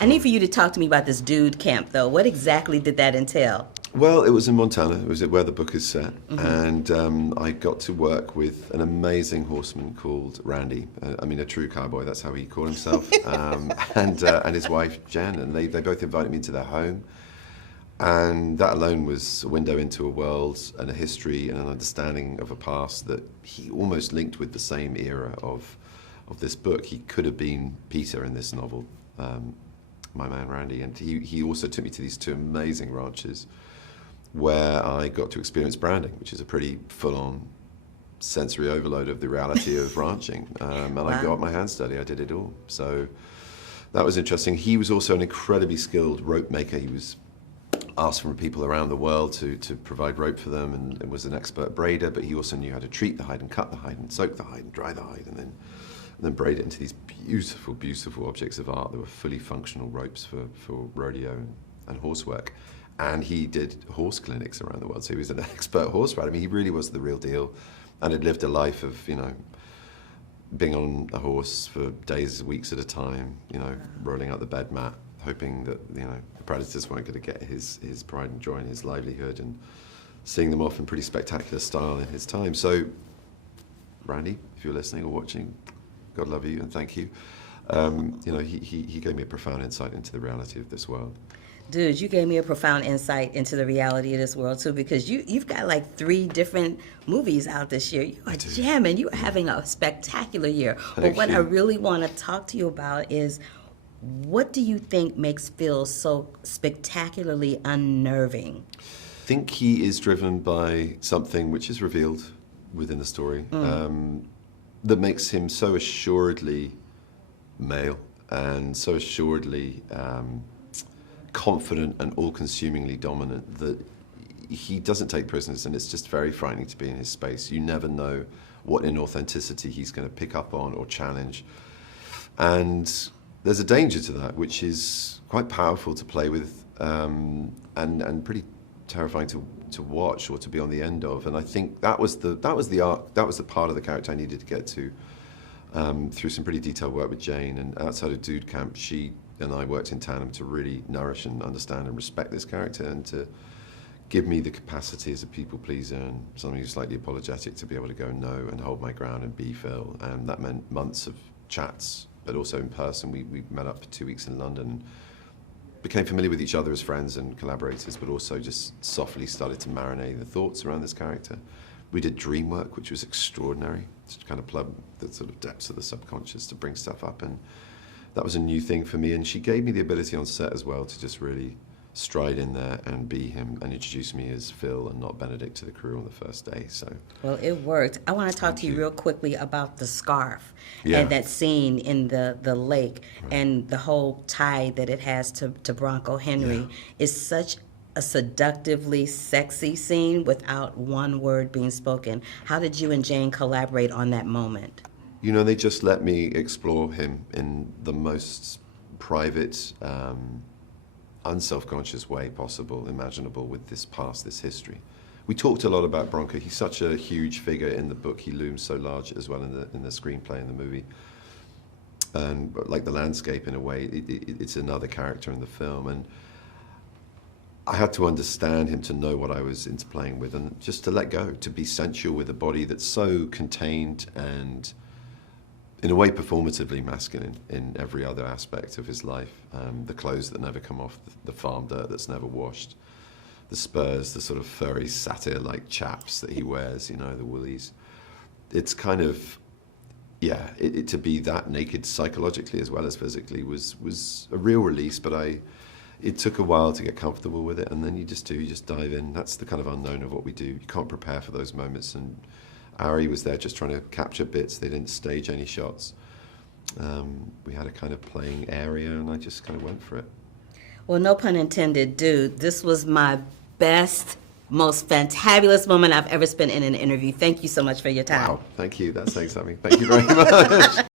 I need for you to talk to me about this dude camp, though. What exactly did that entail? Well, it was in Montana. It was where the book is set. And I got to work with an amazing horseman called Randy. A true cowboy, that's how he called himself. And his wife, Jen. And they both invited me into their home. And that alone was a window into a world and a history and an understanding of a past that he almost linked with the same era of this book. He could have been Peter in this novel, my man Randy. And he also took me to these two amazing ranches where I got to experience branding, which is a pretty full-on sensory overload of the reality of ranching. And wow. I got my hands dirty, I did it all. So that was interesting. He was also an incredibly skilled rope maker. He was asked from people around the world to provide rope for them, and was an expert braider, but he also knew how to treat the hide and cut the hide and soak the hide and dry the hide and then braid it into these beautiful, beautiful objects of art that were fully functional ropes for rodeo and horse work. And he did horse clinics around the world, so he was an expert horse rider. I mean, he really was the real deal and had lived a life of, being on a horse for days, weeks at a time, rolling out the bed mat, hoping that, the predators weren't going to get his pride and joy and his livelihood, and seeing them off in pretty spectacular style in his time. So, Randy, if you're listening or watching, God love you and thank you. He gave me a profound insight into the reality of this world. Dude, you gave me a profound insight into the reality of this world, too, because you've got like 3 different movies out this year. You are jamming. You are having a spectacular year. But what I really want to talk to you about is, what do you think makes Phil so spectacularly unnerving? I think he is driven by something which is revealed within the story that makes him so assuredly male and so assuredly confident and all-consumingly dominant that he doesn't take prisoners, and it's just very frightening to be in his space. You never know what inauthenticity he's going to pick up on or challenge. And there's a danger to that, which is quite powerful to play with, and pretty terrifying to watch or to be on the end of. And I think that was the part of the character I needed to get to through some pretty detailed work with Jane. And outside of Dude Camp, she and I worked in tandem to really nourish and understand and respect this character, and to give me the capacity as a people pleaser and somebody who's slightly apologetic to be able to go and know and hold my ground and be Phil. And that meant months of chats, but also in person. We met up for 2 weeks in London and became familiar with each other as friends and collaborators, but also just softly started to marinate the thoughts around this character. We did dream work, which was extraordinary, to kind of plug the sort of depths of the subconscious to bring stuff up, and that was a new thing for me. And she gave me the ability on set as well to just really stride in there and be him and introduce me as Phil and not Benedict to the crew on the first day. So, well, it worked. I want to talk to you real quickly about the scarf and that scene in the lake, and the whole tie that it has to Bronco Henry is such a seductively sexy scene without one word being spoken. How did you and Jane collaborate on that moment? They just let me explore him in the most private, unself-conscious way possible, imaginable, with this past, this history. We talked a lot about Bronco. He's such a huge figure in the book. He looms so large as well in the screenplay, in the movie. And like the landscape, in a way, it's another character in the film. And I had to understand him to know what I was interplaying with, and just to let go, to be sensual with a body that's so contained and, in a way, performatively masculine in every other aspect of his life. The clothes that never come off, the farm dirt that's never washed, the spurs, the sort of furry satyr-like chaps that he wears, the woolies. It's kind of, to be that naked psychologically as well as physically was a real release, but it took a while to get comfortable with it, and then you just dive in. That's the kind of unknown of what we do. You can't prepare for those moments, and Ari was there just trying to capture bits. They didn't stage any shots. We had a kind of playing area, and I just kind of went for it. Well, no pun intended, dude. This was my best, most fantabulous moment I've ever spent in an interview. Thank you so much for your time. Wow, thank you. That's saying something. Thank you very much.